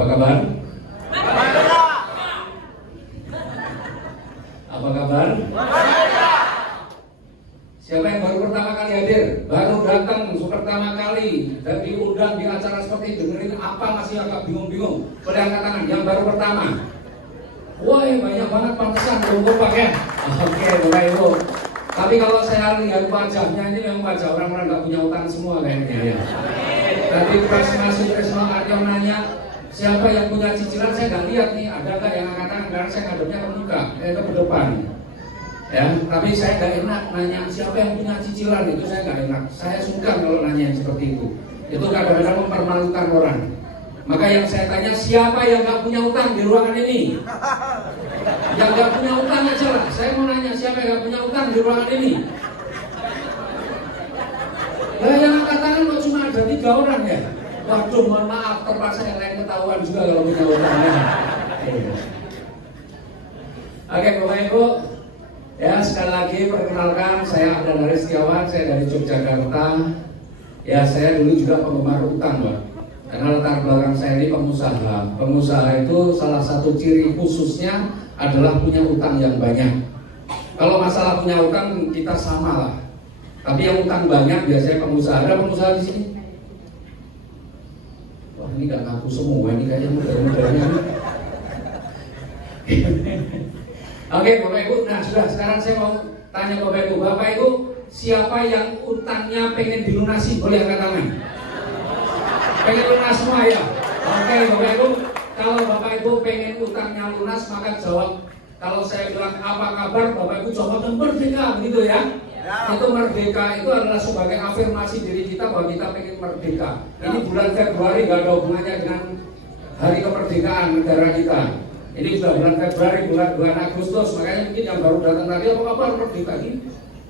Apa kabar? Apa kabar? Siapa yang baru pertama kali hadir? Baru datang pertama kali dan diundang di acara seperti dengerin apa masih agak bingung-bingung? Boleh angkat tangan yang baru pertama. Wah, banyak banget pantesan belum pakai. Oke, Bapak Ibu. Tapi kalau saya lihat wajahnya ini memang wajah orang-orang nggak punya utang semua kayaknya ya. Tadi pas masuk Resma Aryo nanya siapa yang punya cicilan, saya nggak lihat nih ada nggak yang angkat tangan karena saya ngadepnya ke muka, ke depan. Ya, tapi saya nggak enak nanya siapa yang punya cicilan, itu saya nggak enak. Saya sungkan kalau nanya yang seperti itu. Itu kadang-kadang mempermalukan orang. Maka yang saya tanya siapa yang nggak punya utang di ruangan ini? Yang nggak punya utang aja lah. Saya mau nanya siapa yang nggak punya utang di ruangan ini? Nah, yang angkat tangan kok cuma ada 3 orang ya? Waduh, mohon maaf, terpaksa yang lain ketahuan juga kalau punya utang ya. Oke, Bapak Ibu. Ya, sekali lagi perkenalkan, saya Abdan Haris Setiawan, saya dari Yogyakarta. Ya, saya dulu juga penggemar utang, Pak. Karena latar belakang saya ini pengusaha. Pengusaha itu salah satu ciri khususnya adalah punya utang yang banyak. Kalau masalah punya utang kita sama lah. Tapi yang utang banyak biasanya pengusaha. Ada pengusaha di sini? Wah, ini gak ngaku semua, ini kayaknya mudah-mudahnya. Oke, Bapak Ibu, nah sudah, sekarang saya mau tanya Bapak Ibu. Bapak Ibu, siapa yang utangnya pengen dilunasi? Boleh angkat tangan. Pengen lunas semua ya? Oke, Bapak Ibu, kalau Bapak Ibu pengen utangnya lunas, maka jawab. Kalau saya bilang apa kabar, Bapak Ibu jawab merdeka, begitu ya? Itu merdeka itu adalah sebagai afirmasi diri kita bahwa kita pengen merdeka. Ini bulan Februari gak ada hubungannya dengan hari kemerdekaan negara kita. Ini sudah bulan Februari, bulan Agustus, makanya mungkin yang baru datang tadi apa kabar merdeka ini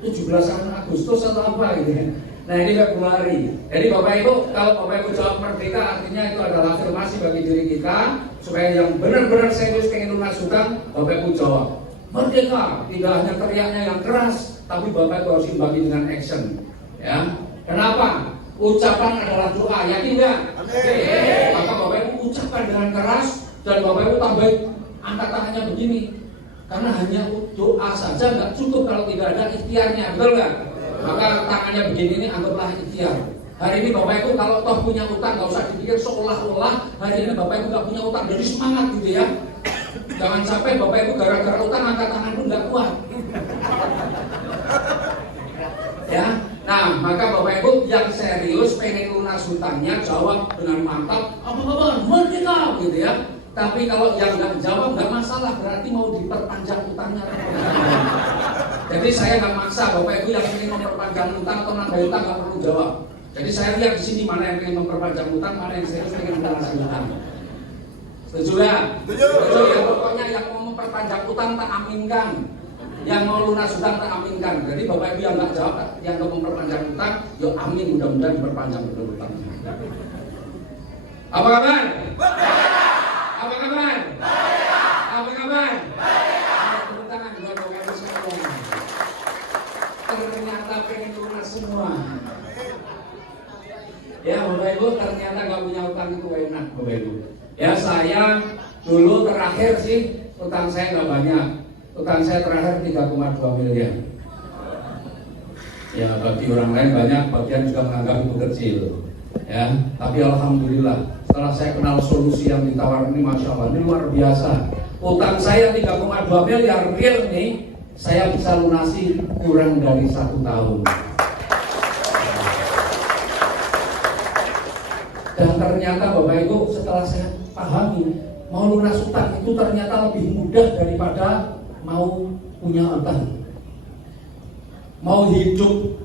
17 Agustus atau apa gitu ya. Nah, ini Februari. Jadi Bapak Ibu, kalau Bapak Ibu jawab merdeka, artinya itu adalah afirmasi bagi diri kita supaya yang benar-benar serius pengen lunas hutang, Bapak Ibu jawab merdeka. Tidak hanya teriaknya yang keras, tapi Bapak Ibu harus imbangi dengan action. Ya, kenapa? Ucapan adalah doa, yakin nggak? Maka Bapak Ibu ucapkan dengan keras dan Bapak Ibu tambahin angkat tangannya begini. Karena hanya doa saja nggak cukup kalau tidak ada ikhtiarnya, betul nggak? Maka tangannya begini ini anggaplah ikhtiar. Hari ini Bapak Ibu kalau toh punya utang nggak usah dipikir seolah-olah hari ini Bapak Ibu nggak punya utang, jadi semangat gitu ya. Jangan sampai Bapak Ibu gara-gara utang angkat tangan pun nggak kuat. Ya, nah maka Bapak Ibu yang serius pengen lunas hutangnya jawab dengan mantap apa kabar merdeka gitu ya. Tapi kalau yang nggak jawab nggak masalah, berarti mau diperpanjang utangnya. Jadi saya nggak maksa Bapak Ibu yang ingin memperpanjang utang atau nambah utang nggak perlu jawab. Jadi saya lihat di sini mana yang ingin memperpanjang utang, mana yang serius ingin lunas utang. Setuju ya? Setuju. Ya, pokoknya yang mau memperpanjang utang tak aminkan, yang mau lunas utang tak aminkan. Jadi Bapak Ibu yang nggak jawab, yang mau memperpanjang utang, yo amin mudah-mudahan diperpanjang betul utangnya. Apa kabar? Apa kabar? Apa kabar? Tepuk tangan buat Bapak Ibu semua. Ternyata pengen lunas semua. Ya Bapak Ibu, ternyata nggak punya utang itu enak Bapak Ibu. Ya saya dulu terakhir sih utang saya nggak banyak. Utang saya terakhir 3,2 miliar. Ya bagi orang lain banyak, bagian juga menganggap itu kecil. Ya, tapi alhamdulillah setelah saya kenal solusi yang ditawarkan ini, masya Allah, ini luar biasa. Utang saya 3,2 miliar real nih, saya bisa lunasi kurang dari 1 tahun. Dan ternyata Bapak Ibu setelah saya pahami, mau lunas utang itu ternyata lebih mudah daripada mau punya utang. Mau hidup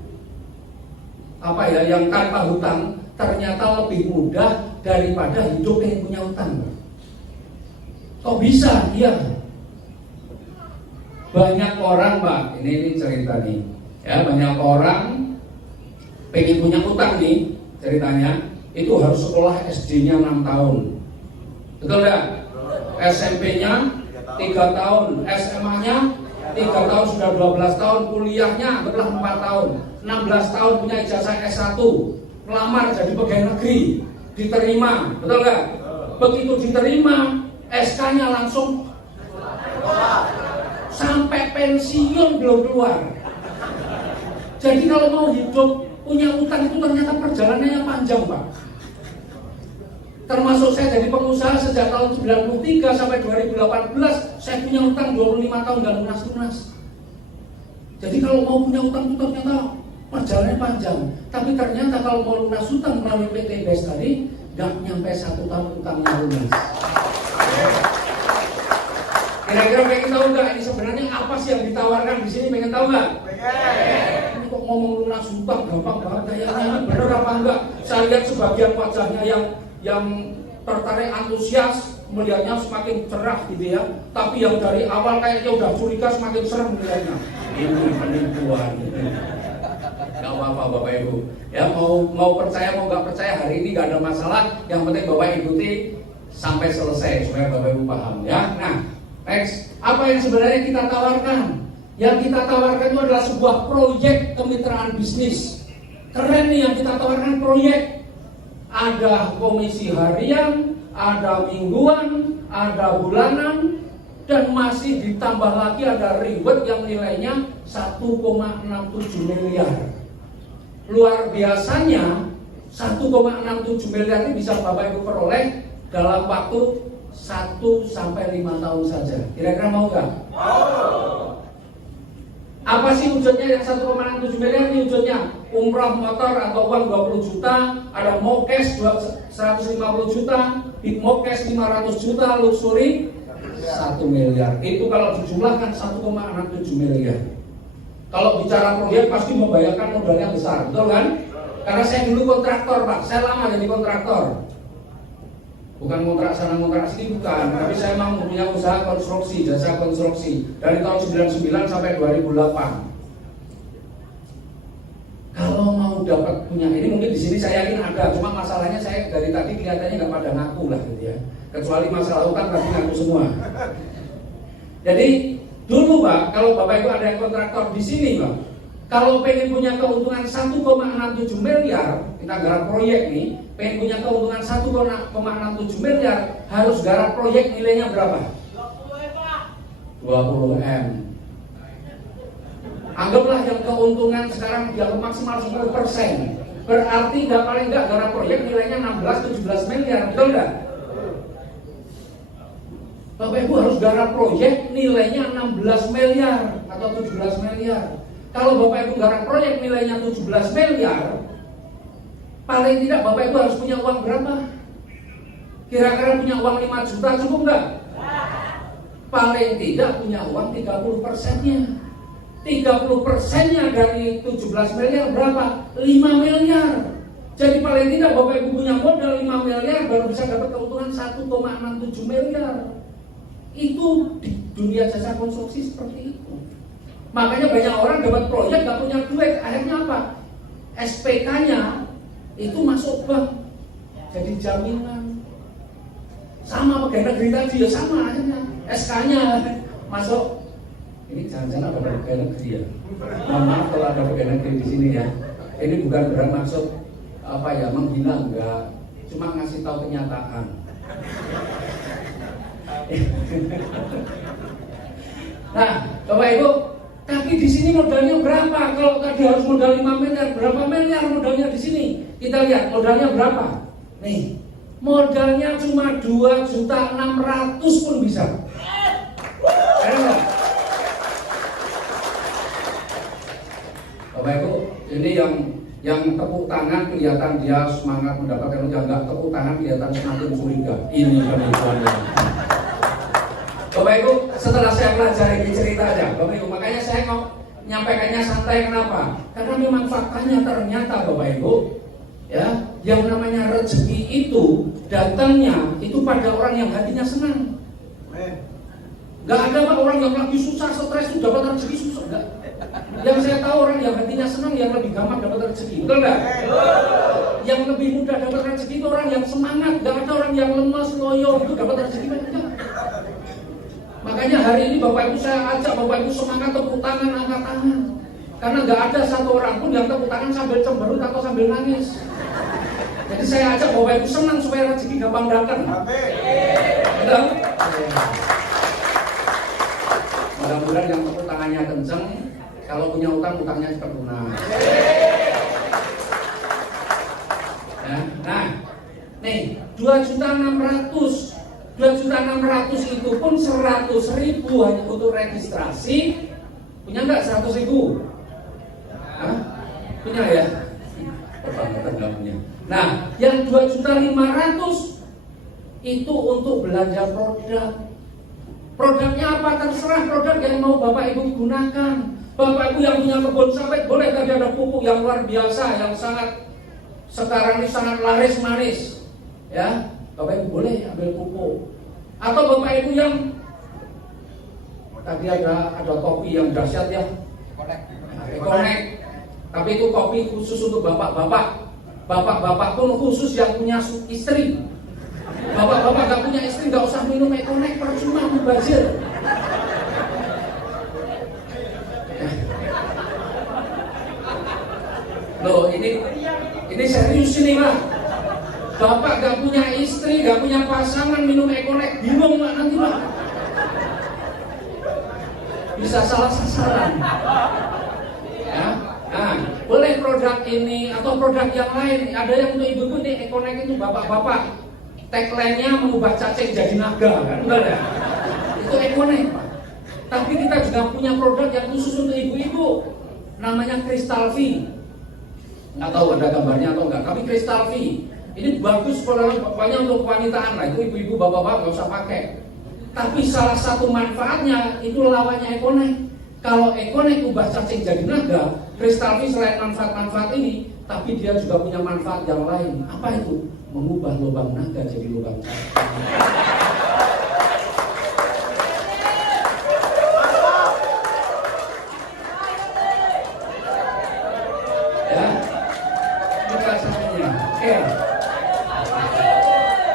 apa ya yang tanpa hutang ternyata lebih mudah daripada hidup yang punya utang. Kok bisa? Iya. Banyak orang, Pak, ini cerita nih. Ya, banyak orang pengen punya utang nih, ceritanya itu harus sekolah SD-nya 6 tahun. Betul enggak? SMP-nya 3 tahun, SMA-nya 3 tahun sudah 12 tahun, kuliahnya adalah 4 tahun, 16 tahun punya ijazah S1, melamar jadi pegawai negeri, diterima, betul nggak? Begitu diterima, SK-nya langsung sampai pensiun belum keluar. Jadi kalau mau hidup punya utang itu ternyata perjalanannya panjang, Pak. Termasuk saya jadi pengusaha sejak tahun 93 sampai 2018, saya punya utang 25 tahun dan lunas-lunas. Jadi kalau mau punya utang itu ternyata perjalanannya panjang. Tapi ternyata kalau mau lunas utang melalui PT BES tadi, nggak nyampe 1 tahun utangnya lunas. Kira-kira pengen tahu nggak ini sebenarnya apa sih yang ditawarkan di sini? Pengen tahu nggak? Ini kok ngomong lunas utang gampang banget kayaknya, bener apa enggak? Saya lihat sebagian wajahnya yang tertarik antusias, melihatnya semakin cerah gitu ya. Tapi yang dari awal kayaknya udah curiga, semakin serem melihatnya. Ini penipuan. Gak apa-apa Bapak Ibu. Ya mau percaya mau nggak percaya hari ini nggak ada masalah. Yang penting Bapak ikuti sampai selesai supaya Bapak Ibu paham ya. Nah, next, apa yang sebenarnya kita tawarkan? Yang kita tawarkan itu adalah sebuah proyek kemitraan bisnis. Keren nih yang kita tawarkan proyek. Ada komisi harian, ada mingguan, ada bulanan, dan masih ditambah lagi ada reward yang nilainya 1,67 miliar. Luar biasanya 1,67 miliar ini bisa Bapak Ibu peroleh dalam waktu 1 sampai 5 tahun saja. Kira-kira mau nggak? Apa sih wujudnya yang 1,67 miliar? Ini wujudnya umroh motor atau uang 20 juta, ada mokes 150 juta, big mokes 500 juta, luxury 1 miliar. Itu kalau dijumlahkan 1,67 miliar. Kalau bicara proyek pasti membayarkan modalnya besar, betul kan? Karena saya dulu kontraktor Pak, saya lama jadi kontraktor. Bukan kontrak sana kontrak sini bukan, tapi saya memang punya usaha konstruksi, jasa konstruksi dari tahun 99 sampai 2008. Kalau mau dapat punya ini mungkin di sini saya yakin ada, cuma masalahnya saya dari tadi kelihatannya nggak pada ngaku lah gitu ya. Kecuali masalah utang pasti ngaku semua. Jadi dulu Pak, kalau Bapak Ibu ada yang kontraktor di sini Pak, kalau pengen punya keuntungan 1,67 miliar, kita garap proyek nih, pengen punya keuntungan 1,67 miliar, harus garap proyek nilainya berapa? 20 M. Anggaplah yang keuntungan sekarang yang maksimal 10%. Berarti paling nggak garap proyek nilainya 16-17 miliar, betul nggak? Bapak Ibu harus garap proyek nilainya 16 miliar atau 17 miliar. Kalau Bapak Ibu garap proyek nilainya 17 miliar, paling tidak Bapak Ibu harus punya uang berapa? Kira-kira punya uang 5 juta cukup nggak? Paling tidak punya uang 30%-nya. 30%-nya dari 17 miliar berapa? 5 miliar. Jadi paling tidak Bapak Ibu punya modal 5 miliar baru bisa dapat keuntungan 1,67 miliar. Itu di dunia jasa konstruksi seperti itu. Makanya banyak orang dapat proyek gak punya duit, akhirnya apa? SPK-nya itu masuk bank, jadi jaminan. Sama pegawai negeri tadi ya sama akhirnya. SK-nya masuk. Ini jangan-jangan ada pegawai negeri ya. Mohon maaf kalau ada pegawai negeri di sini ya. Ini bukan bermaksud apa ya menghina, enggak. Cuma ngasih tahu kenyataan. Nah, Bapak Ibu, tapi di sini modalnya berapa? Kalau tadi harus modal 5 miliar, berapa miliar modalnya di sini? Kita lihat modalnya berapa. Nih, modalnya cuma 2.600.000 pun bisa. Bapak Ibu, ini yang tepuk tangan kelihatan dia semangat mendapatkan uang, enggak tepuk tangan kelihatan semakin curiga. Ini penipuannya. Bapak Ibu, setelah saya pelajari cerita aja, Bapak Ibu, makanya saya mau nyampaikannya santai. Kenapa? Karena memang faktanya ternyata Bapak Ibu, ya, yang namanya rezeki itu datangnya itu pada orang yang hatinya senang. Gak ada Pak orang yang lagi susah, stres itu dapat rezeki susah, enggak. Yang saya tahu orang yang hatinya senang yang lebih gampang dapat rezeki, betul enggak? Yang lebih mudah dapat rezeki itu orang yang semangat, gak ada orang yang lemas, loyo itu dapat rezeki enggak. Makanya hari ini Bapak Ibu saya ajak Bapak Ibu semangat tepuk tangan, angkat tangan. Karena nggak ada satu orang pun yang tepuk tangan sambil cemberut atau sambil nangis. Jadi saya ajak Bapak Ibu senang supaya rezeki gampang datang. dong? Mudah-mudahan yang tepuk tangannya kenceng. Kalau punya utang, utangnya cepat lunas. Ya, nah, nih 2.600.000 itu pun 100.000 hanya untuk registrasi. Punya nggak 100.000? Hah? Punya ya? Nggak punya. Nah, yang 2.500.000 itu untuk belanja produk. Produknya apa? Terserah produk yang mau Bapak Ibu gunakan. Bapak Ibu yang punya kebun sawit, boleh tadi ada pupuk yang luar biasa, yang sangat sekarang ini sangat laris manis, ya. Bapak Ibu boleh ambil pupuk. Atau Bapak Ibu yang tadi ada kopi yang dahsyat ya, Ekonek. Tapi itu kopi khusus untuk bapak-bapak. Bapak-bapak pun khusus yang punya istri. Bapak-bapak gak punya istri gak usah minum Ekonek, percuma mubazir. Loh, ini serius ini Pak. Bapak gak punya istri, gak punya pasangan, minum Ekonek, bingung Pak nanti Pak. Bisa salah sasaran. Ya. Nah, boleh produk ini atau produk yang lain. Ada yang untuk ibu-ibu nih, Ekonek itu bapak-bapak. Tagline-nya mengubah cacing jadi naga, kan? Benar ya? Itu Ekonek Pak. Tapi kita juga punya produk yang khusus untuk ibu-ibu. Namanya Crystal V. Nggak tahu ada gambarnya atau enggak, tapi Crystal V ini bagus pokoknya untuk kewanitaan lah, itu ibu-ibu bapak-bapak nggak usah pakai. Tapi salah satu manfaatnya itu lawannya Ekonek. Kalau Ekonek ubah cacing jadi naga, Crystal V selain manfaat-manfaat ini, tapi dia juga punya manfaat yang lain. Apa itu? Mengubah lubang naga jadi lubang cacing.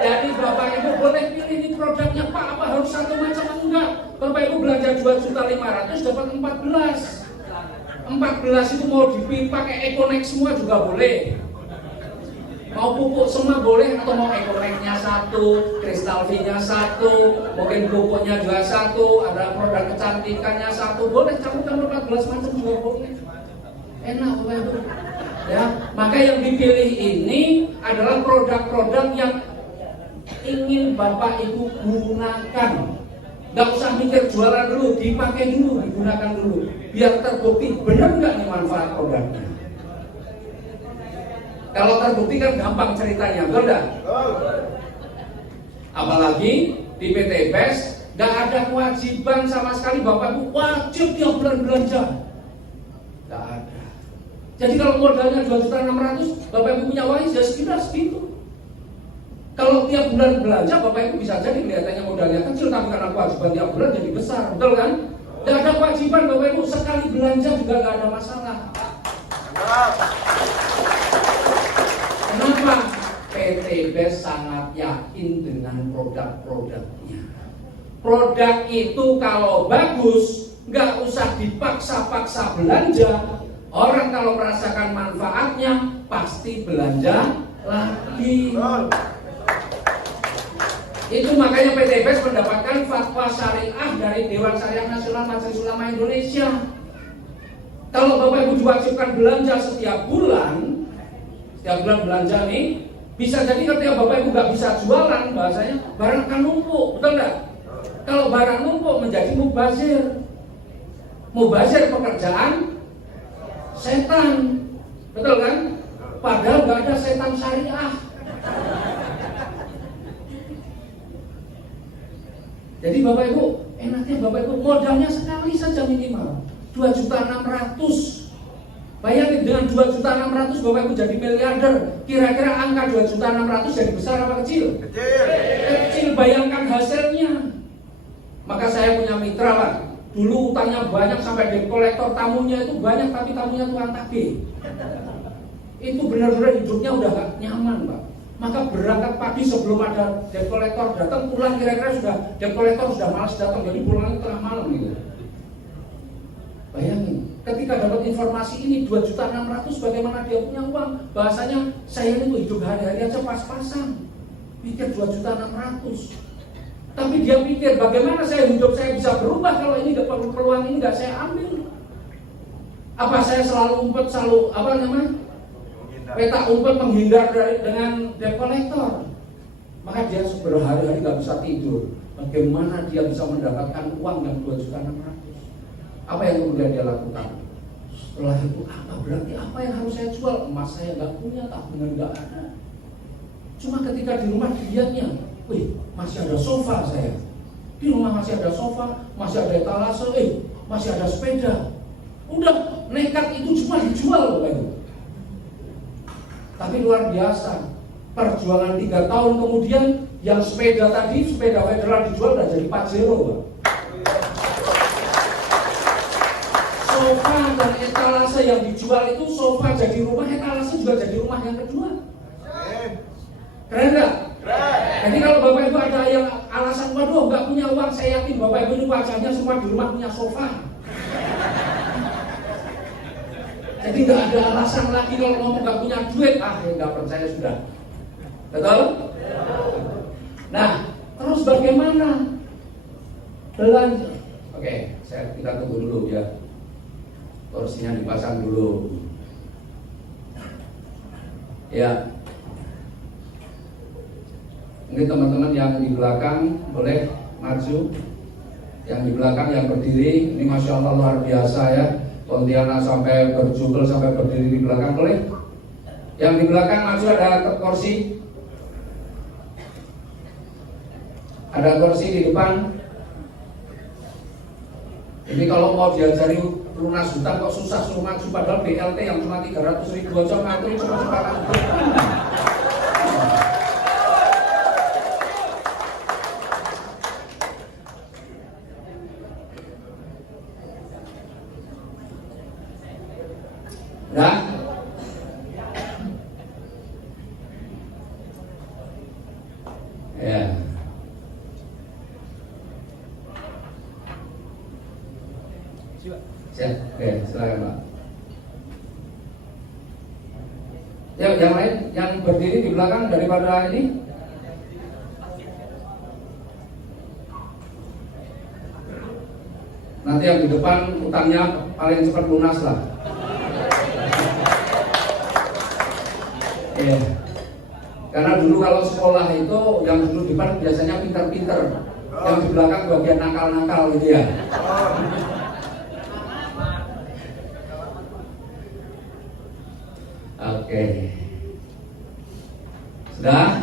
Jadi Bapak Ibu boleh pilih ini produknya Pak, apa harus satu macam? Enggak. Bapak Ibu belanja 2.500.000 dapat 14. 14 itu mau dipakai Ekonek semua juga boleh. Mau pupuk semua boleh, atau mau Ekoneknya satu, Crystal V-nya satu, mungkin pupuknya juga satu, ada produk kecantikannya satu, boleh campur 14 macam juga boleh. Enak Bapak Ibu. Ya, maka yang dipilih ini adalah produk-produk yang ingin Bapak Ibu gunakan. Gak usah mikir jualan dulu, dipakai dulu, digunakan dulu, biar terbukti benar nggak nih manfaat produknya. Kalau terbukti kan gampang ceritanya, betul nggak? Apalagi di PT BES nggak ada kewajiban sama sekali Bapak Ibu wajib tiap bulan belanja. Nggak ada. Jadi kalau modalnya 2.600.000, Bapak Ibu punya uang ya segitu. Kalau tiap bulan belanja, Bapak Ibu bisa jadi kelihatannya modalnya kecil, tapi karena kewajiban tiap bulan jadi besar, betul kan? Tidak ada kewajiban Bapak Ibu, sekali belanja juga nggak ada masalah. Kenapa? PT BES sangat yakin dengan produk-produknya. Produk itu kalau bagus, nggak usah dipaksa-paksa belanja. Orang kalau merasakan manfaatnya pasti belanja lagi. Itu makanya PT BES mendapatkan fatwa syariah dari Dewan Syariah Nasional Majelis Ulama Indonesia. Kalau Bapak Ibu diwajibkan belanja setiap bulan belanja nih, bisa jadi ketika Bapak Ibu nggak bisa jualan, bahasanya barang akan numpuk, betul nggak? Kalau barang numpuk menjadi mubazir. Mubazir pekerjaan setan, betul kan? Padahal nggak ada setan syariah. Jadi Bapak Ibu, enaknya Bapak Ibu modalnya sekali saja minimal 2.600.000. Bayangin dengan 2.600.000 Bapak Ibu jadi miliarder. Kira-kira angka 2.600.000 jadi besar apa kecil? Kecil, bayangkan hasilnya. Maka saya punya mitra Pak. Dulu utangnya banyak sampai debt collector, tamunya itu banyak tapi tamunya tukang tagih. Itu benar-benar hidupnya udah gak nyaman Pak. Maka berangkat pagi sebelum ada debt collector datang, pulang kira-kira sudah debt collector sudah malas datang, jadi pulangnya tengah malam gitu. Bayangin, ketika dapat informasi ini 2.600.000 bagaimana dia punya uang? Bahasanya saya itu hidup hari-hari aja pas-pasan. Pikir 2.600.000. Tapi dia pikir bagaimana hidup saya bisa berubah kalau ini peluang ini nggak saya ambil. Apa saya selalu petak umpet menghindar dengan debt collector. Maka dia berhari-hari nggak bisa tidur. Bagaimana dia bisa mendapatkan uang yang 2.600.000? Apa yang kemudian dia lakukan? Setelah itu berarti apa yang harus saya jual? Emas saya nggak punya, tabungan nggak ada. Cuma ketika di rumah dilihatnya, masih ada sofa saya. Di rumah masih ada sofa, masih ada etalase, masih ada sepeda. Udah nekat itu cuma dijual Bapak Ibu. Tapi luar biasa, perjuangan 3 tahun kemudian yang sepeda federal dijual udah jadi Pajero, Pak. Sofa dan etalase yang dijual itu, sofa jadi rumah, etalase juga jadi rumah yang kedua. Keren nggak? Jadi kalau Bapak Ibu ada yang alasan, waduh nggak punya uang, saya yakin Bapak Ibu ini wajahnya semua di rumah punya sofa. Jadi nggak ada alasan lagi kalau ngomong nggak punya duit, nggak percaya sudah. Betul? Nah, terus bagaimana belanja? Oke, kita tunggu dulu ya. Kursinya dipasang dulu. Ya. Ini teman-teman yang di belakang boleh maju. Yang di belakang yang berdiri, ini Masya Allah luar biasa ya. Pontianak sampai berjubel sampai berdiri di belakang boleh. Yang di belakang maju, ada kursi. Ada kursi di depan. Ini kalau mau diajari lunas hutang kok susah, suruh maju, padahal BLT yang cuma 300.000 aja ngantri cepat-cepat. Nah, ya. Siap, oke, silakan Pak. Ya, yang lain, yang berdiri di belakang daripada ini. Nanti yang di depan utangnya paling cepat lunas lah. Ya. Karena dulu kalau sekolah itu yang dulu di depan biasanya pinter-pinter, yang di belakang bagian nakal-nakal gitu ya. Oke. Sudah?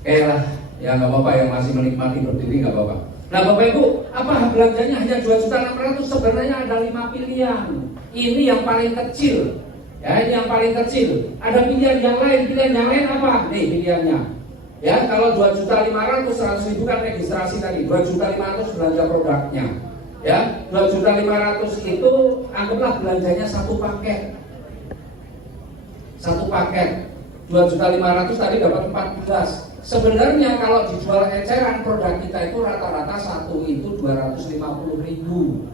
Oke lah, ya nggak apa-apa, yang masih menikmati berdiri nggak apa-apa. Nah Bapak Ibu, apa belanjanya hanya 2.600.000? Sebenarnya ada 5 pilihan. Ini yang paling kecil. Ya, ini yang paling kecil. Ada pilihan yang lain apa? Nih pilihannya. Ya, kalau 2.500.000, 100.000 kan registrasi tadi. 2.500.000 belanja produknya. Ya, 2.500.000 itu anggaplah belanjanya satu paket. Satu paket 2.500.000 tadi dapat 14. Sebenarnya kalau dijual eceran produk kita itu rata-rata satu itu 250.000.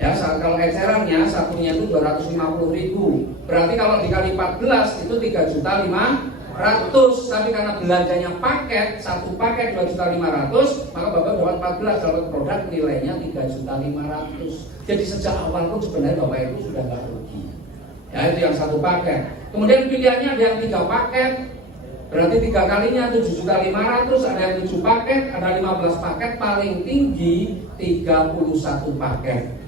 Ya, kalau ecerannya satunya itu 250.000. Berarti kalau dikali 14 itu 3.500.000. Tapi karena belanjanya paket, satu paket 2.500.000, maka Bapak dapat 14, dapat produk nilainya 3.500.000. Jadi sejak awal pun sebenarnya Bapak Ibu sudah nggak rugi. Ya, itu yang satu paket. Kemudian pilihannya ada yang 3 paket. Berarti 3 kalinya 7.500.000, ada yang 7 paket, ada 15 paket, paling tinggi 31 paket.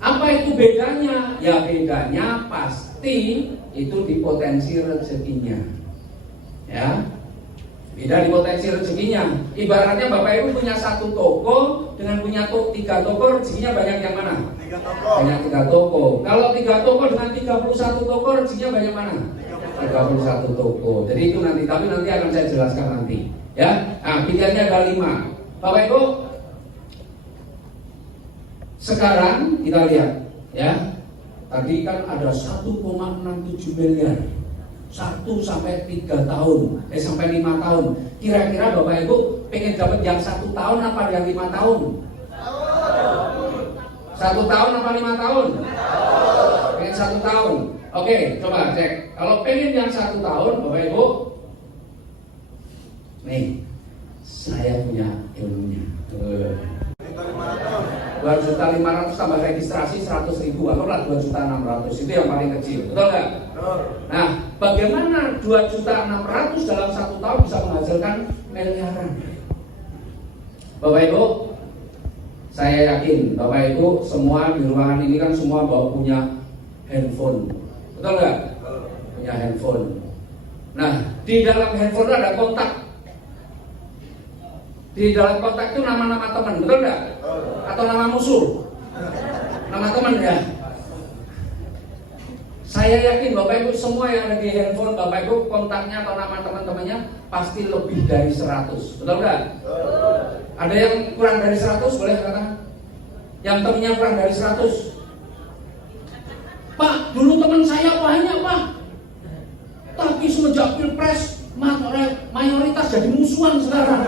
Apa itu bedanya? Ya bedanya pasti itu di potensi rezekinya. Ya, beda di potensi rezekinya. Ibaratnya Bapak Ibu punya satu toko dengan punya 3 toko, rezekinya banyak yang mana? 3 toko. Banyak 3 toko. Kalau 3 toko dengan 31 toko, rezekinya banyak mana? 31 toko. Jadi itu nanti, tapi nanti akan saya jelaskan nanti. Ya, nah pilihannya ada 5. Bapak Ibu, sekarang kita lihat, ya. Tadi kan ada 1,67 miliar. 1 sampai 3 tahun, sampai 5 tahun. Kira-kira Bapak Ibu pengen dapat yang 1 tahun apa yang 5 tahun? 1 tahun apa 5 tahun? Pengen 1 tahun. Oke, coba cek. Kalau pengen yang 1 tahun, Bapak Ibu, nih, saya saya punya ilmunya. 2.500.000 tambah registrasi 100.000, anggaplah 2.600.000, itu yang paling kecil, betul nggak? Nah, bagaimana 2.600.000 dalam 1 tahun bisa menghasilkan miliaran? Bapak Ibu, saya yakin Bapak Ibu semua di ruangan ini kan semua punya handphone, betul nggak? Punya handphone. Nah, di dalam handphone ada kontak. Di dalam kontak itu nama-nama teman, betul nggak? Atau nama musuh? Nama teman ya. Saya yakin Bapak Ibu semua yang ada di handphone Bapak Ibu kontaknya atau nama teman-temannya pasti lebih dari 100, betul nggak? Ada yang kurang dari 100 boleh katakan? Yang temannya kurang dari 100? Pak, dulu teman saya banyak Pak, tapi semenjak Pilpres mayoritas jadi musuhan sekarang.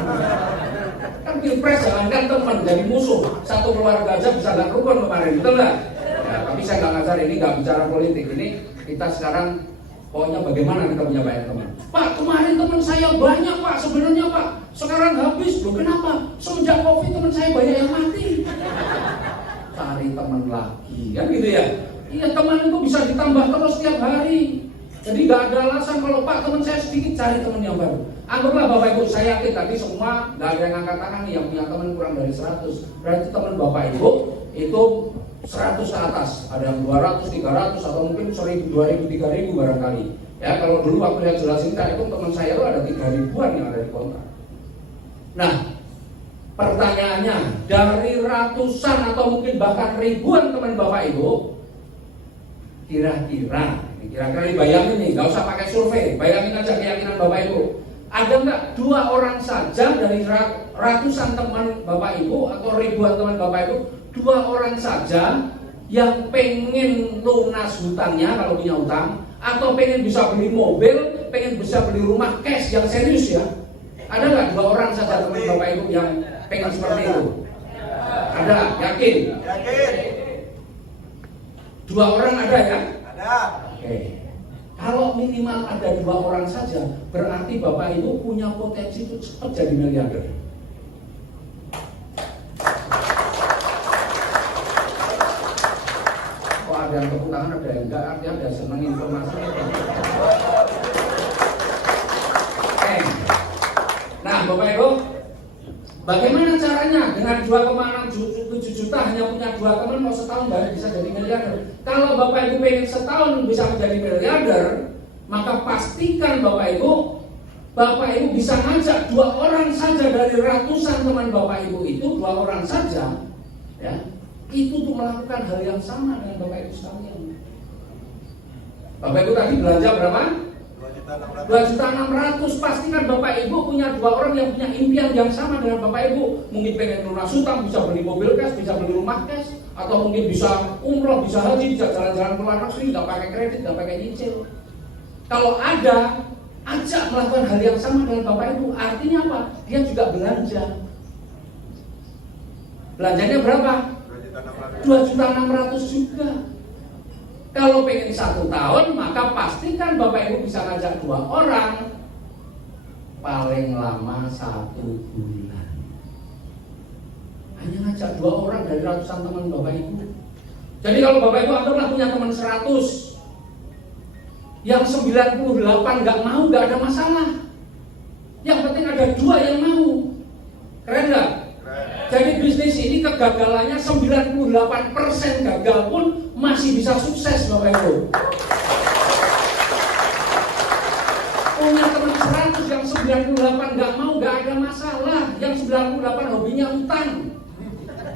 Kan Pilpres jangankan teman jadi musuh, satu keluarga aja bisa nggak rukun kemarin, betul nggak? Ya, tapi saya nggak ngajar ini, nggak bicara politik ini. Kita sekarang pokoknya bagaimana kita punya banyak teman. Pak, kemarin teman saya banyak Pak, sebenarnya Pak, sekarang habis. Loh kenapa? Semenjak Covid teman saya banyak yang mati. Cari teman lagi, kan gitu ya? Iya, teman itu bisa ditambah terus setiap hari. Jadi nggak ada alasan kalau Pak teman saya sedikit, cari teman yang baru. Anggaplah Bapak Ibu, saya yakin tadi semua nggak ada yang angkat tangan nih yang punya teman kurang dari 100. Berarti teman Bapak Ibu itu 100 ke atas. Ada yang 200, 300 atau mungkin 1.000, 2.000, 3.000 barangkali. Ya kalau dulu waktu yang jelasin Kak itu teman saya itu ada 3.000-an yang ada di kontak. Nah, pertanyaannya dari ratusan atau mungkin bahkan ribuan teman Bapak Ibu, kira-kira dibayangin nih, nggak usah pakai survei, bayangin aja keyakinan Bapak Ibu. Ada nggak 2 orang saja dari ratusan teman Bapak Ibu atau ribuan teman Bapak Ibu, 2 orang saja yang pengen lunas hutangnya kalau punya hutang, atau pengen bisa beli mobil, pengen bisa beli rumah cash yang serius ya? Ada nggak 2 orang saja teman Bapak Ibu yang pengen seperti itu? Ada, yakin? 2 orang ada ya? Ada. Oke. Kalau minimal ada 2 orang saja, berarti Bapak Ibu punya potensi untuk cepat jadi miliarder. Kok ada yang tepuk tangan, ada yang enggak, artinya ada senang informasi. Oke. Nah, Bapak Ibu, bagaimana caranya? Dengan 2,67 juta hanya punya 2 teman, mau setahun baru bisa jadi miliarder. Kalau Bapak Ibu pengen setahun bisa menjadi miliarder, maka pastikan Bapak Ibu bisa ngajak 2 orang saja dari ratusan teman Bapak Ibu itu, 2 orang saja, ya, itu untuk melakukan hal yang sama dengan Bapak Ibu sekalian. Bapak Ibu tadi belanja berapa? 2.600.000. Pastikan Bapak Ibu punya 2 orang yang punya impian yang sama dengan Bapak Ibu. Mungkin pengen lunas hutang, bisa beli mobil cash, bisa beli rumah cash, atau mungkin bisa umroh, bisa haji, bisa jalan-jalan ke luar negeri, nggak pakai kredit, nggak pakai nyicil. Kalau ada, ajak melakukan hal yang sama dengan Bapak Ibu. Artinya apa? Dia juga belanja. Belanjanya berapa? 2.600.000 juga. Kalau pengen 1 tahun, maka pastikan Bapak Ibu bisa ngajak 2 orang, paling lama 1 bulan. Hanya ngajak 2 orang dari ratusan teman Bapak Ibu. Jadi kalau Bapak Ibu anggaplah punya teman 100, yang 98 nggak mau, nggak ada masalah. Yang penting ada 2 yang mau. Keren nggak? Jadi bisnis ini kegagalannya 98% gagal pun masih bisa sukses Bapak Ibu. Punya teman 100 yang 98 nggak mau, nggak ada masalah. Yang 98 hobinya utang.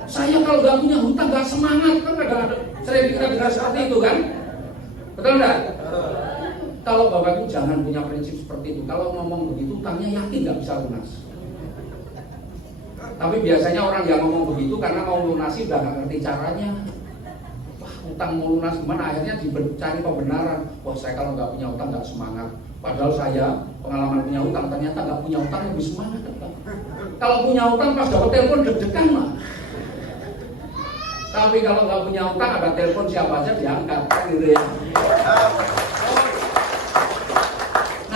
Saya kalau nggak punya hutang nggak semangat, kan ada sering kita dengar seperti itu kan? Betul nggak? Kalau Bapak Ibu jangan punya prinsip seperti itu. Kalau ngomong begitu, utangnya yakin nggak bisa lunas. Tapi biasanya orang yang ngomong begitu karena mau lunasi udah nggak ngerti caranya. Wah, utang mau lunas gimana? Akhirnya dicari pembenaran. Wah, saya kalau nggak punya utang nggak semangat. Padahal saya pengalaman punya utang, ternyata nggak punya utang lebih semangat. Kalau punya utang pas dapat telepon deg-degan mah. Tapi kalau nggak punya utang ada telepon siapa aja diangkat, gitu ya.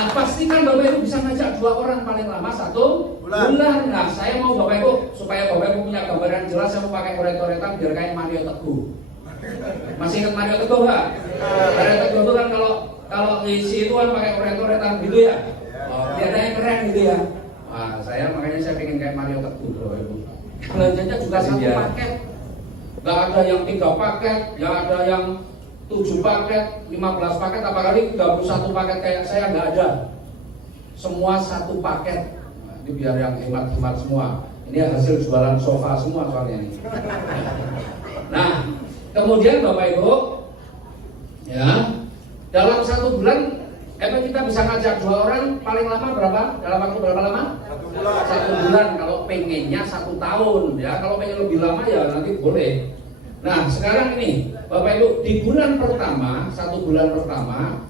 Nah, pastikan Bapak Ibu bisa ngajak 2 orang paling lama 1 bulan. Nah, saya mau Bapak Ibu, supaya Bapak Ibu punya gambaran jelas, saya mau pakai coret-coretan biar kayak Mario Teguh. Masih ingat Mario Teguh nggak? Mario Teguh itu kan kalau isi itu kan pakai coret-coretan gitu ya. Kelihatannya keren gitu ya. Nah, makanya saya pengen kayak Mario Teguh, Bapak Ibu. Belanjanya juga 1 paket. Nggak ada yang 3 paket, nggak ada yang 7 paket, 15 paket, apalagi 31 paket kayak saya, nggak ada. Semua 1 paket. Nah, ini biar yang hemat-hemat semua. Ini hasil jualan sofa semua soalnya ini. Nah, kemudian Bapak Ibu, ya, dalam 1 bulan, kita bisa ngajak 2 orang paling lama berapa? Dalam waktu berapa lama? 1 bulan. 1 bulan. Kalau pengennya 1 tahun, ya. Kalau pengen lebih lama ya nanti boleh. Nah, sekarang ini Bapak Ibu di bulan pertama, 1 bulan pertama,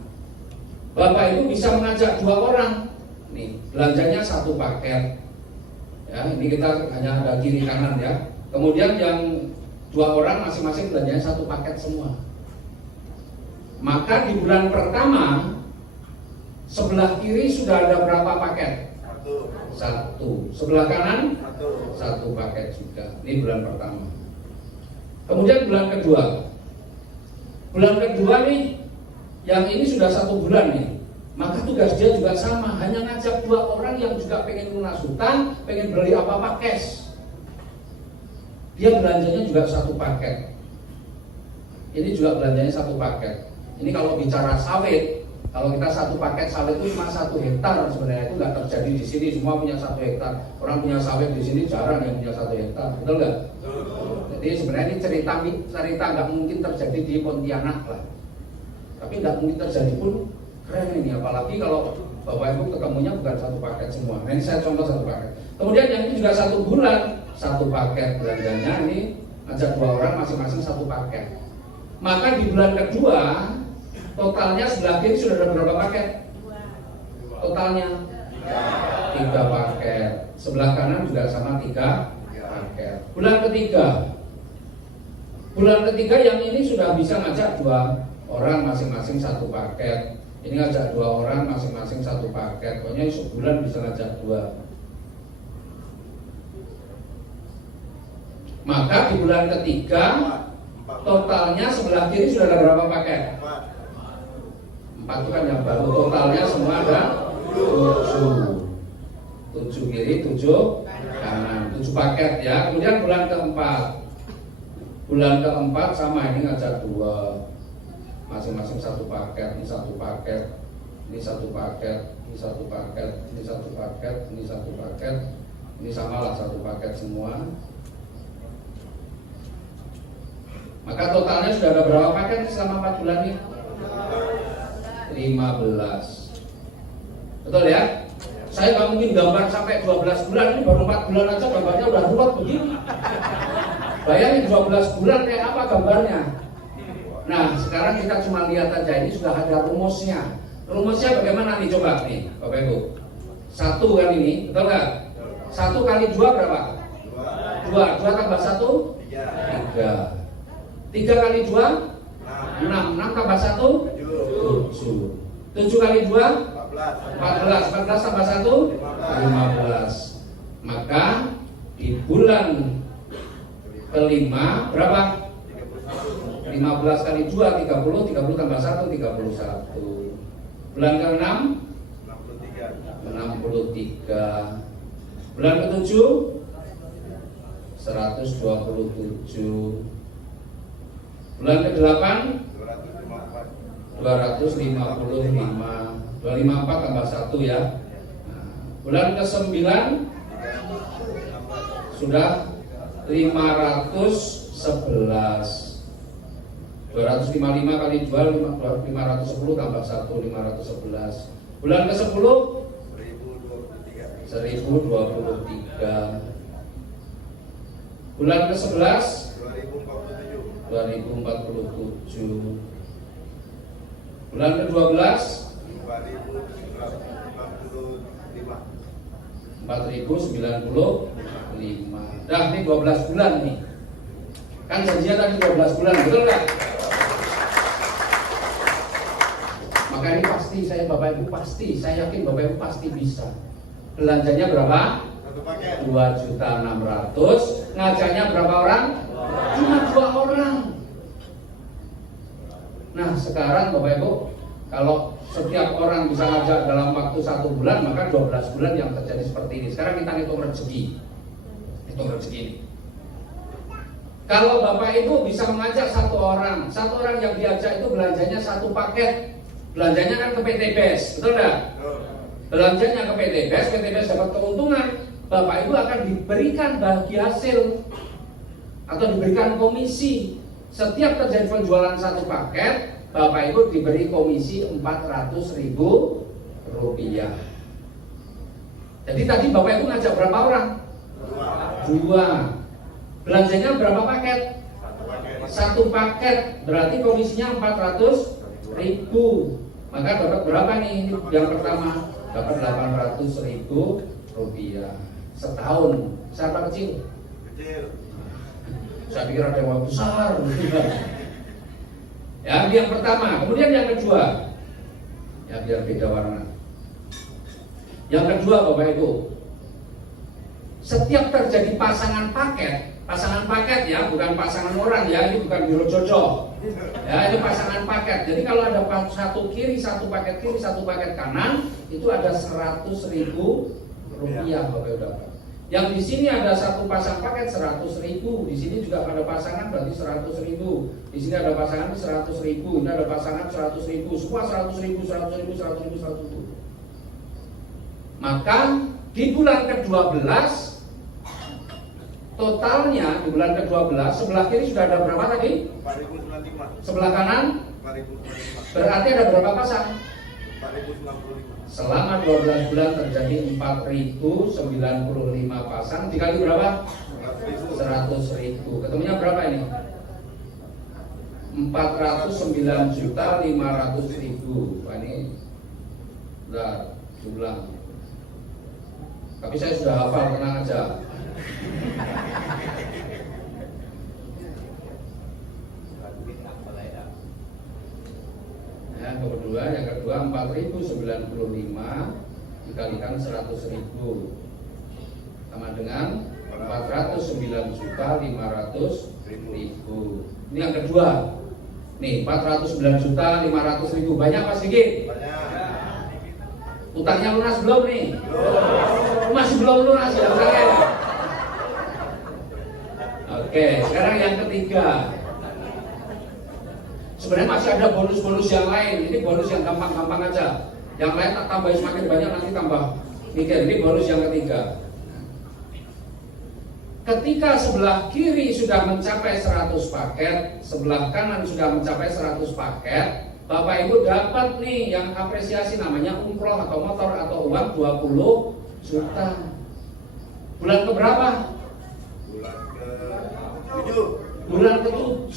Bapak Ibu bisa mengajak 2 orang. Nih, belanjanya 1 paket. Ya, ini kita hanya ada kiri kanan ya. Kemudian yang 2 orang masing-masing belanjanya 1 paket semua. Maka di bulan pertama sebelah kiri sudah ada berapa paket? 1. Sebelah kanan 1 paket juga. Ini bulan pertama. Kemudian bulan kedua. Bulan kedua nih, yang ini sudah 1 bulan nih. Maka tugas dia juga sama, hanya ngajak 2 orang yang juga pengen lunas hutang, pengen beli apa-apa cash. Dia belanjanya juga 1 paket. Ini juga belanjanya 1 paket. Ini kalau bicara sawit, kalau kita 1 paket sawit itu cuma 1 hektar sebenarnya, itu nggak terjadi di sini. Semua punya 1 hektar. Orang punya sawit di sini jarang yang punya 1 hektar, betul nggak? Jadi sebenarnya ini cerita nggak mungkin terjadi di Pontianak lah. Tapi nggak mungkin terjadi pun keren ini, apalagi kalau Bapak Ibu ketemunya bukan 1 paket semua. Nah, ini saya contoh 1 paket. Kemudian yang ini juga 1 bulan, 1 paket belanjanya ini ngajak 2 orang masing-masing 1 paket. Maka di bulan kedua totalnya sebelah kiri sudah ada berapa paket? Totalnya 3 paket. Sebelah kanan juga sama 3 paket. Bulan ketiga yang ini sudah bisa ngajak 2 orang masing-masing 1 paket. Ini ngajak 2 orang masing-masing 1 paket. Pokoknya sebulan bisa ngajak 2. Maka di bulan ketiga totalnya sebelah kiri sudah ada berapa paket? 4 itu kan yang baru. Totalnya semua ada 7. 7 kiri, 7 kanan, 7 paket ya. Kemudian bulan keempat sama, ini ngajak 2 masing-masing 1 paket. Ini 1 paket, ini 1 paket, ini 1 paket, ini 1 paket, ini 1 paket. Ini samalah 1 paket semua. Maka totalnya sudah ada berapa paket selama 4 bulan ini? 15. Betul ya? Saya nggak mungkin gambar sampai 12 bulan, ini baru 4 bulan aja gambarnya udah ruwet begini. Bayangin 12 bulan kayak apa gambarnya. Nah, sekarang kita cuma lihat aja, ini sudah ada rumusnya. Rumusnya bagaimana nih, coba nih Bapak Ibu. 1 kan ini, betul nggak? 1 kali 2 berapa? 2 tambah 1? 3. 3 kali 2? 6. 6 tambah 1? 7. 7 kali 2? 14. 14 tambah 1? 15. Maka di bulan kelima berapa? 15 kali 2 30. 30 tambah 1 31. Bulan ke-6 63. Bulan ke-7 127. Bulan ke-8 255. 254 tambah 1 ya. Nah, bulan ke-9 sudah 511. 255 kali 2 510 tambah 1 511. Bulan ke-10 1023. Bulan ke-11 2047. Bulan ke-12 4095. Dah, ini 12 bulan nih. Kan janjinya tadi 12 bulan, betul nggak? Maka ini pasti saya Bapak Ibu pasti, saya yakin Bapak Ibu pasti bisa. Belanjanya berapa? 2.600.000. Ngajarnya berapa orang? Cuma 2 orang. Nah sekarang Bapak Ibu, kalau setiap orang bisa ngajak dalam waktu 1 bulan, maka 12 bulan yang terjadi seperti ini. Sekarang kita hitung rezeki. Hitung rezeki ini. Kalau Bapak Ibu bisa mengajak 1 orang yang diajak itu belanjanya 1 paket. Belanjanya kan ke PT BES, betul enggak? Belanjanya ke PT BES dapat keuntungan. Bapak Ibu akan diberikan bagi hasil atau diberikan komisi. Setiap terjadi penjualan 1 paket, Bapak Ibu diberi komisi Rp400.000. Jadi tadi Bapak Ibu ngajak berapa orang? 2. Belanjanya berapa paket? 1 paket, berarti komisinya Rp400.000. Maka dapat berapa nih? Yang pertama dapat Rp800.000 setahun. Besar apa kecil? Kecil. Saya pikir ada yang besar. Ya, yang pertama. Kemudian yang kedua, ya biar beda warna. Yang kedua Bapak Ibu, setiap terjadi pasangan paket ya, bukan pasangan orang ya, ini bukan biro jodoh. Ya, ini pasangan paket. Jadi kalau ada 1 kiri, 1 paket kiri, 1 paket kanan, itu ada Rp100.000 Bapak Ibu dapat. Yang di sini ada 1 pasang paket 100.000, di sini juga ada pasangan berarti 100.000, di sini ada pasangan 100.000, ini ada pasangan 100.000, semua 100.000. Maka di bulan ke-12 totalnya di bulan ke-12 sebelah kiri sudah ada berapa tadi? 4.095. Sebelah kanan? 4.095. Berarti ada berapa pasang? 4.095. Selama 12 bulan terjadi 4.095 pasang. Dikali berapa? 100.000. Ketemunya berapa ini? 409.500.000. Wah, ini udah jumlah. Tapi saya sudah hafal, tenang aja. Yang kedua 4.095 dikalikan 100.000 sama dengan 409.500.000. Ini yang kedua. Nih 409.500.000. Banyak Pak Sigit? Banyak. Utangnya lunas belum nih? Belum. Masih belum lunas ya utangnya. Oke, sekarang yang ketiga. Sebenarnya masih ada bonus-bonus yang lain. Ini bonus yang gampang-gampang aja. Yang lain tak tambah semakin banyak nanti tambah mikir. Ini bonus yang ketiga. Ketika sebelah kiri sudah mencapai 100 paket, sebelah kanan sudah mencapai 100 paket, Bapak Ibu dapat nih yang apresiasi namanya umroh atau motor atau uang 20 juta. Bulan keberapa? Bulan ke-7.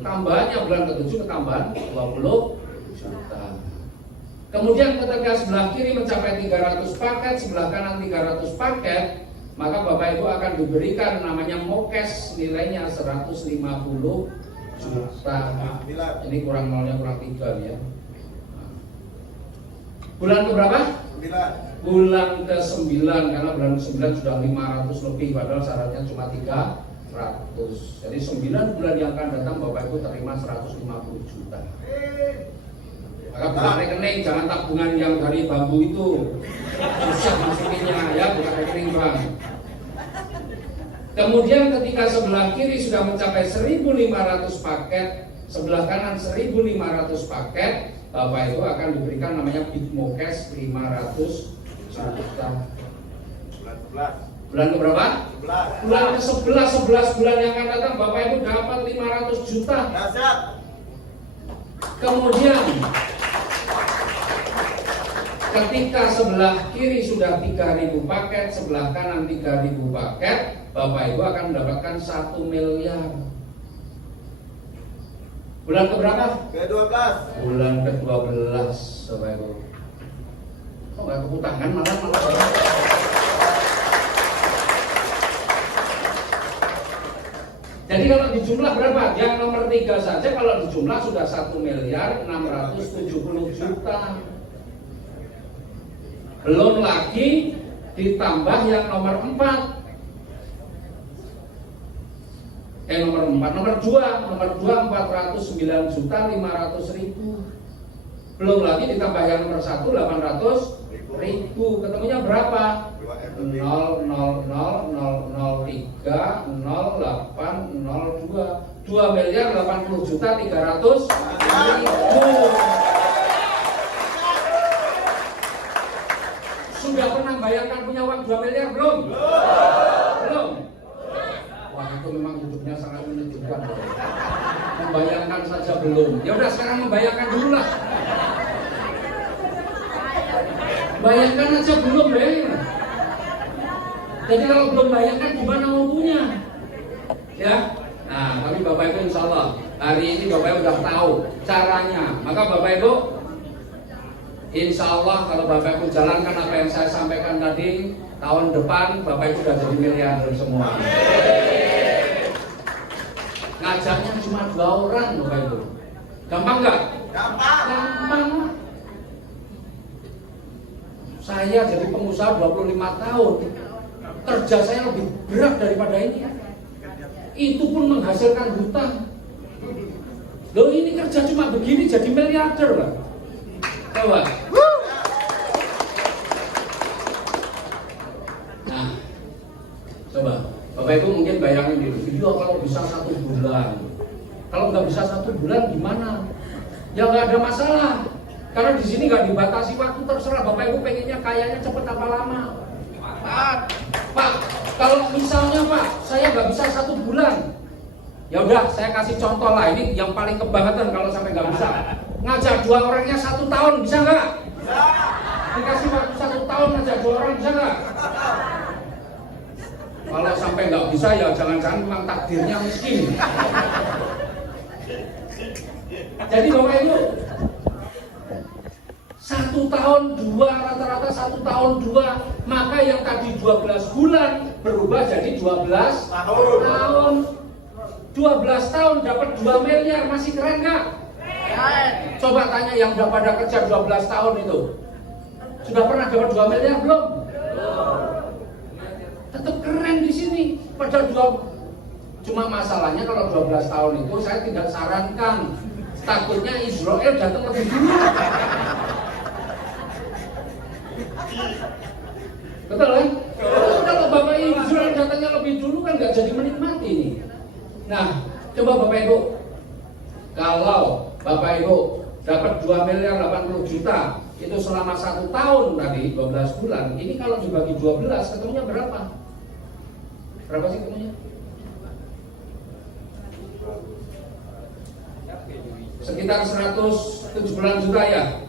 Tambahannya bulan ke-7 ketambahan 20 juta. Kemudian ketika sebelah kiri mencapai 300 paket, sebelah kanan 300 paket, maka Bapak Ibu akan diberikan namanya mokes, nilainya 150 juta. Ini kurang nolnya kurang 3 ya. Bulan ke berapa? 9. Bulan ke-9, karena bulan ke-9 sudah 500 lebih, padahal syaratnya cuma 300. Jadi 9 bulan yang akan datang Bapak Ibu terima 150 juta. Maka bukan rekening, jangan tabungan yang dari bambu itu. Susah masukinnya ya, bukan rekening bank. Kemudian ketika sebelah kiri sudah mencapai 1.500 paket, sebelah kanan 1.500 paket, Bapak Ibu akan diberikan namanya Big Mokes 500 juta. Bulan ke berapa? Bulan ke-11, 11 bulan yang akan datang Bapak Ibu dapat 500 juta. Kemudian ketika sebelah kiri sudah 3.000 paket, sebelah kanan 3.000 paket, Bapak Ibu akan mendapatkan 1 miliar. Bulan ke berapa? Ke-12. Bulan ke-12 Bapak Ibu. Kok gak tepuk tangan malah. Jadi kalau di jumlah berapa? Yang nomor 3 saja kalau di jumlah sudah 1.670.000.000. Belum lagi ditambah yang nomor 4. Nomor 2 409.500.000. Belum lagi ditambah yang nomor 1 800.000. Ketemunya berapa? 0,000030802 2.080.300.000. Sudah pernah bayangkan punya uang 2 miliar belum? Belum. Wah, itu memang hidupnya sangat menunjukkan. Membayangkan saja belum. Ya udah, sekarang membayangkan dulu lah. Bayangkan aja belum deh. Jadi kalau belum bayangkan gimana mau punya? Ya. Nah, tapi Bapak Ibu insya Allah hari ini Bapak Ibu udah tahu caranya. Maka Bapak Ibu insya Allah kalau Bapak Ibu jalankan apa yang saya sampaikan tadi, tahun depan Bapak Ibu sudah jadi miliarder semua. Ngajaknya cuma 2 orang Bapak Ibu. Gampang nggak? Gampang. Saya jadi pengusaha 25 tahun. Kerja saya lebih berat daripada ini. Itu pun menghasilkan hutang. Loh, ini kerja cuma begini jadi miliarder lah. Coba. Nah, coba Bapak Ibu mungkin bayangin dulu, video kalau bisa 1 bulan. Kalau nggak bisa 1 bulan gimana? Ya nggak ada masalah. Karena di sini nggak dibatasi waktu, terserah Bapak Ibu pengennya kayanya cepet apa lama. Pak, kalau misalnya Pak, saya nggak bisa 1 bulan, ya udah saya kasih contoh lah. Ini yang paling kebangetan kalau sampai nggak bisa. Ngajak 2 orangnya 1 tahun bisa nggak? Bisa. Dikasih waktu 1 tahun ngajak 2 orang bisa nggak? Kalau sampai nggak bisa ya jangan-jangan memang takdirnya miskin. Jadi Bapak Ibu, 1 tahun 2, rata-rata 1 tahun 2, maka yang tadi 12 bulan berubah jadi 12 tahun. 12 tahun dapat 2 miliar, masih keren nggak? Coba tanya yang udah pada kerja 12 tahun itu, sudah pernah dapat 2 miliar belum? Tetap keren di sini. Pada 2, cuma masalahnya kalau 12 tahun itu saya tidak sarankan, takutnya Israel datang lebih dulu. Betul kan? Kalau Bapak Israel datangnya lebih dulu kan nggak jadi menikmati ini. Nah, coba Bapak Ibu, kalau Bapak Ibu dapat 2 miliar 80 juta itu selama 1 tahun tadi 12 bulan, ini kalau dibagi 12 ketemunya berapa? Berapa sih ketemunya? Sekitar 170 juta ya?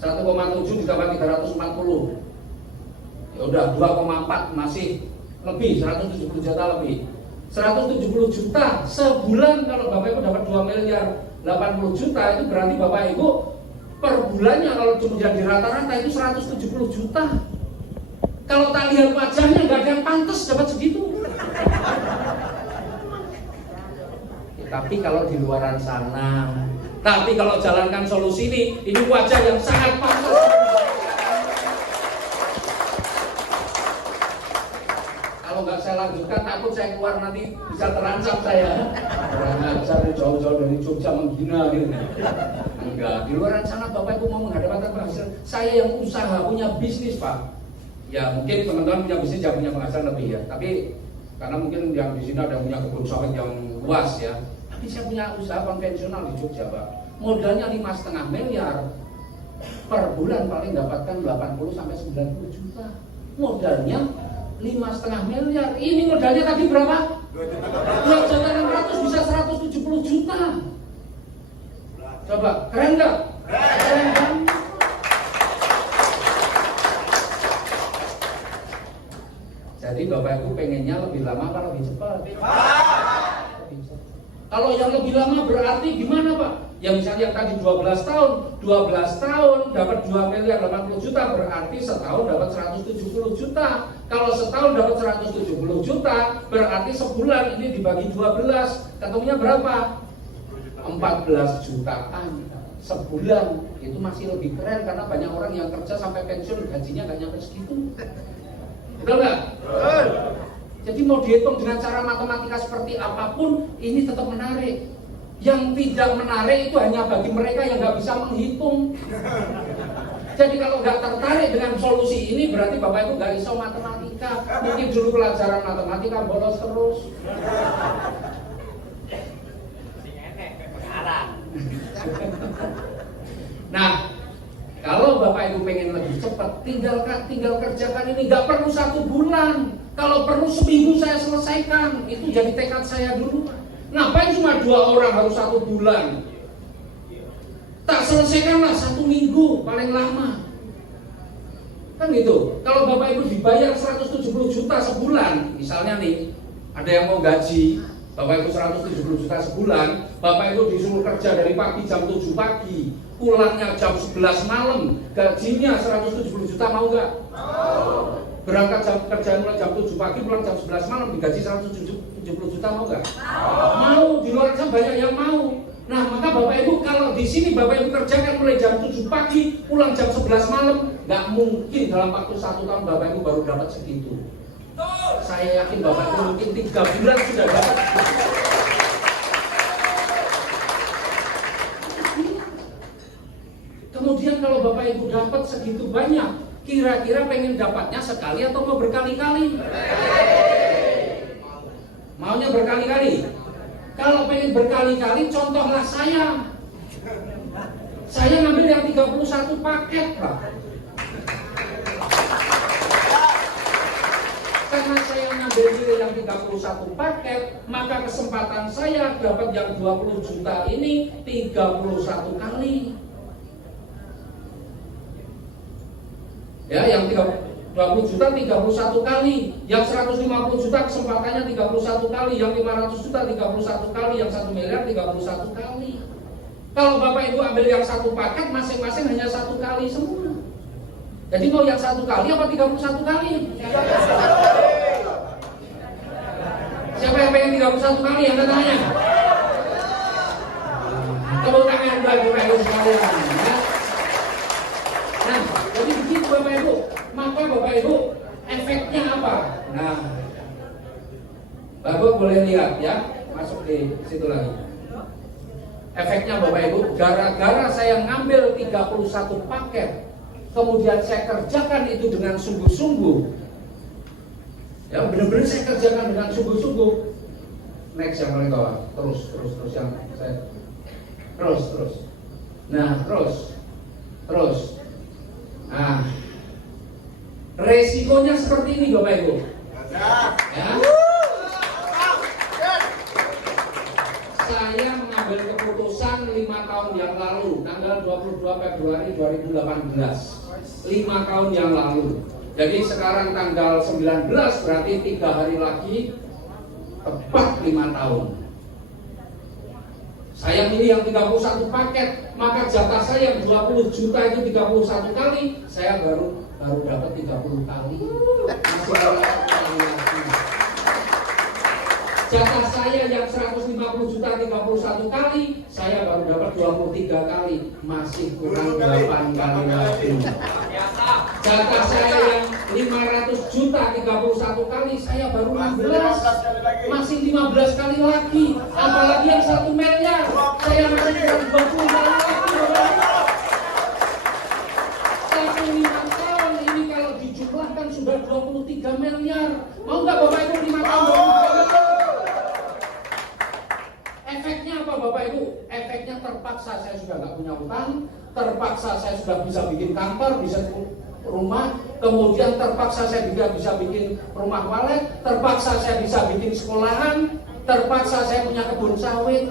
1,7 ditambah 340. Ya udah 2,4 masih lebih, 170 juta lebih. 170 juta sebulan. Kalau Bapak Ibu dapat 2 miliar 80 juta, itu berarti Bapak Ibu per bulannya kalau menjadi rata-rata itu 170 juta. Kalau tak lihat wajahnya nggak ada yang pantas dapat segitu. Tapi kalau di luaran sana, tapi kalau jalankan solusi ini wajah yang sangat pantas. Kalau nggak saya lanjutkan, takut saya keluar nanti bisa terancam saya. Orang ajar jauh-jauh dari Jogja menghina gitu. Enggak, di luaran sana Bapak Ibu mau menghadapkan penghasilan. Saya yang usaha, punya bisnis Pak. Ya mungkin teman-teman punya bisnis yang punya penghasilan lebih ya. Tapi karena mungkin yang di sini ada yang punya kebun sawit yang luas ya. Tapi saya punya usaha konvensional di Jogja Pak. Modalnya 5,5 miliar. Per bulan paling dapatkan 80 sampai 90 juta. Modalnya 5,5 miliar. Ini modalnya tadi berapa? 2.600.000 bisa 170 juta. Coba, keren nggak? Keren kan? Jadi Bapak Ibu pengennya lebih lama apa lebih cepat? Kalau yang lebih lama berarti gimana Pak? Ya misalnya tadi 12 tahun dapat 2 miliar 80 juta, berarti setahun dapat 170 juta. Kalau setahun dapat 170 juta, berarti sebulan ini dibagi 12, ketemunya berapa? 14 jutaan sebulan. Itu masih lebih keren karena banyak orang yang kerja sampai pensiun gajinya nggak nyampe segitu. Betul nggak? Jadi mau dihitung dengan cara matematika seperti apapun, ini tetap menarik. Yang tidak menarik itu hanya bagi mereka yang nggak bisa menghitung. Jadi kalau nggak tertarik dengan solusi ini, berarti Bapak Ibu nggak bisa matematika. Mungkin dulu pelajaran matematika bolos terus. Nah, kalau Bapak Ibu pengen lebih cepat, tinggal kerjakan ini. Nggak perlu 1 bulan. Kalau perlu seminggu saya selesaikan. Itu jadi tekad saya dulu. Ngapain cuma 2 orang harus 1 bulan? Tak selesaikanlah 1 minggu paling lama. Kan gitu. Kalau Bapak Ibu dibayar 170 juta sebulan, misalnya nih, ada yang mau gaji Bapak Ibu 170 juta sebulan, Bapak Ibu disuruh kerja dari pagi jam 7 pagi, pulangnya jam 11 malam, gajinya 170 juta, mau nggak? Berangkat kerja mulai jam 7 pagi, pulang jam 11 malam, digaji 170 juta, mau nggak? Mau, di luar sana banyak yang mau. Nah, maka Bapak Ibu kalau di sini Bapak Ibu kerjakan mulai jam 7 pagi, pulang jam 11 malam, nggak mungkin dalam waktu 1 tahun Bapak Ibu baru dapat segitu. Saya yakin Bapak Ibu mungkin 3 bulan sudah dapat. Kemudian kalau Bapak Ibu dapat segitu banyak, kira-kira pengen dapatnya sekali atau mau berkali-kali? Maunya berkali-kali. Kalau pengen berkali-kali, contohlah saya. Saya ngambil yang 31 paket, Pak. Karena saya ngambil yang 31 paket, maka kesempatan saya dapat yang 20 juta ini 31 kali. Ya, yang 20 juta 31 kali, yang 150 juta kesempatannya 31 kali, yang 500 juta 31 kali, yang 1 miliar 31 kali. Kalau Bapak Ibu ambil yang 1 paket, masing-masing hanya 1 kali semua. Jadi mau yang 1 kali apa 31 kali? Siapa yang pengen 31 kali yang katanya? Tepuk tangan bagi Bapak Ibu sekalian. Nah, jadi begitu Bapak Ibu. Maka Bapak Ibu, efeknya apa? Nah, Bapak boleh lihat ya, masuk di situ lagi. Efeknya Bapak Ibu, gara-gara saya ngambil 31 paket, kemudian saya kerjakan itu dengan sungguh-sungguh. Ya, benar-benar saya kerjakan dengan sungguh-sungguh. Next yang paling bawah, terus yang saya terus. Nah, terus. Nah, resikonya seperti ini Bapak Ibu. Ya. Saya mengambil keputusan 5 tahun yang lalu, tanggal 22 Februari 2018. 5 tahun yang lalu. Jadi sekarang tanggal 19, berarti 3 hari lagi tepat 5 tahun. Saya milih yang 31 paket, maka jatah saya yang 20 juta itu 31 kali, saya baru dapat 30 kali. Masih ada kali lagi. Jatah saya yang 150 juta 31 kali, saya baru dapat 23 kali, masih kurang 8 kali lagi. Jatah saya yang 500 juta 31 kali, saya baru 16, masih 15 kali lagi. Apalagi yang 1 miliar, saya masih kurang 20 kali lagi. Tapi 5 tahun ini kalau dijumlahkan sudah 23 miliar. Mau nggak Bapak Ibu 5 tahun? Efeknya apa Bapak Ibu? Efeknya terpaksa saya sudah nggak punya utang, terpaksa saya sudah bisa bikin kantor, bisa rumah, kemudian terpaksa saya juga bisa bikin rumah walet, terpaksa saya bisa bikin sekolahan, terpaksa saya punya kebun sawit.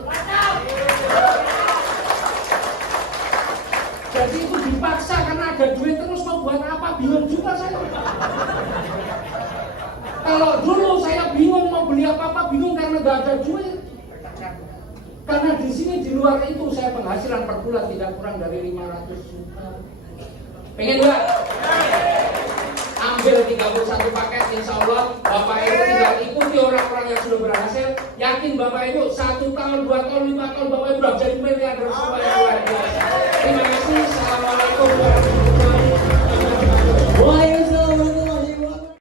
Jadi itu dipaksa karena ada duit terus, mau buat apa? Bingung juga saya. Kalau dulu saya bingung mau beli apa-apa, bingung karena nggak ada duit. Karena di sini di luar itu saya penghasilan per bulan tidak kurang dari 500 juta. Pengen nggak? Ambil 31 paket, insya Allah Bapak Ibu tinggal ikuti orang-orang yang sudah berhasil. Yakin Bapak Ibu 1 tahun, 2 tahun, 5 tahun Bapak Ibu sudah jadi miliarder semua yang luar biasa. Terima kasih. Assalamualaikum warahmatullahi wabarakatuh.